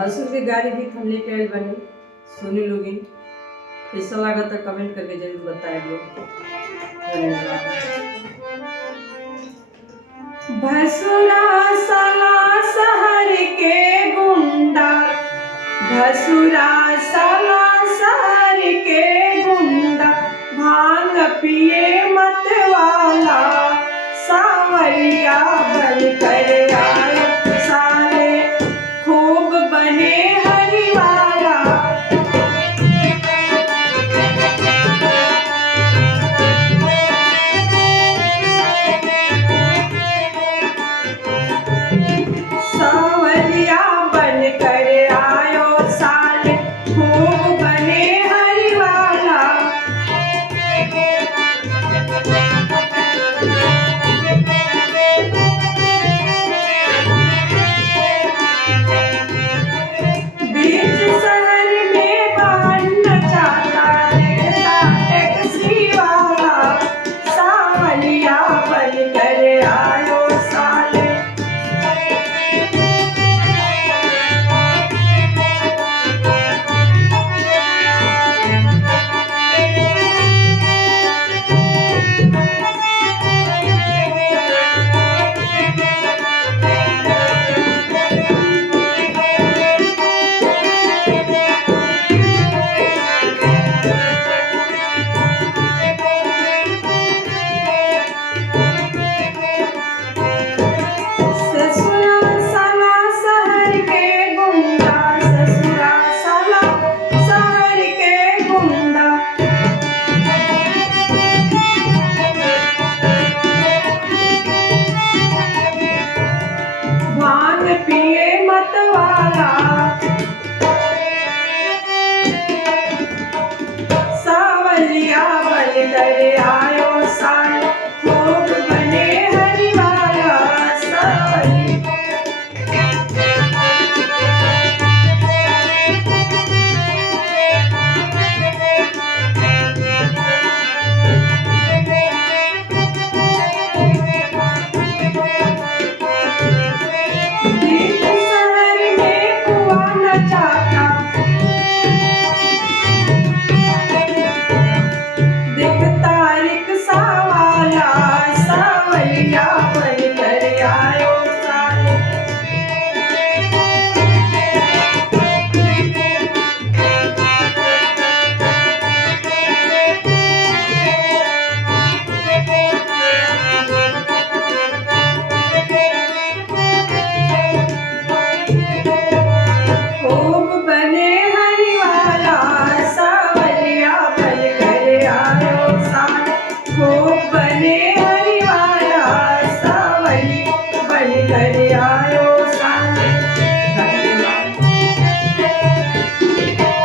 हंसुर के गाड़ी भी हम लेके आए बनी सुनी लोगी। कैसा लगा तो कमेंट करके जरूर बताए लोग। धन्यवाद। भसुरा साला शहर के गुंडा, भसुरा साला शहर के गुंडा, भांग पिए मत वाला, सावरिया बन कर आया साले, खूब बने हरिवाला। सावरिया बन कर आयो साले, खूब बने हरिवाला। बीच शहर में बाहर नचाता देखता टैक्सी वाला, सावरिया बन कर आयो साले। ससुरा साला शहर के गुंडा, ससुरा साला शहर के गुंडा, भांग पिए मत वाला, सावरिया बन कर आयो साले, खूब बने हरिवाला। सावरिया बीच शहर में कुआ नचाता दिखता रिक्शा वाला, सावरिया बन कर आयो साले। खूब बने हरिवाला, सावरिया बन कर आयो साले, खूब बने हरिवाला, सावरिया बन कर आयो।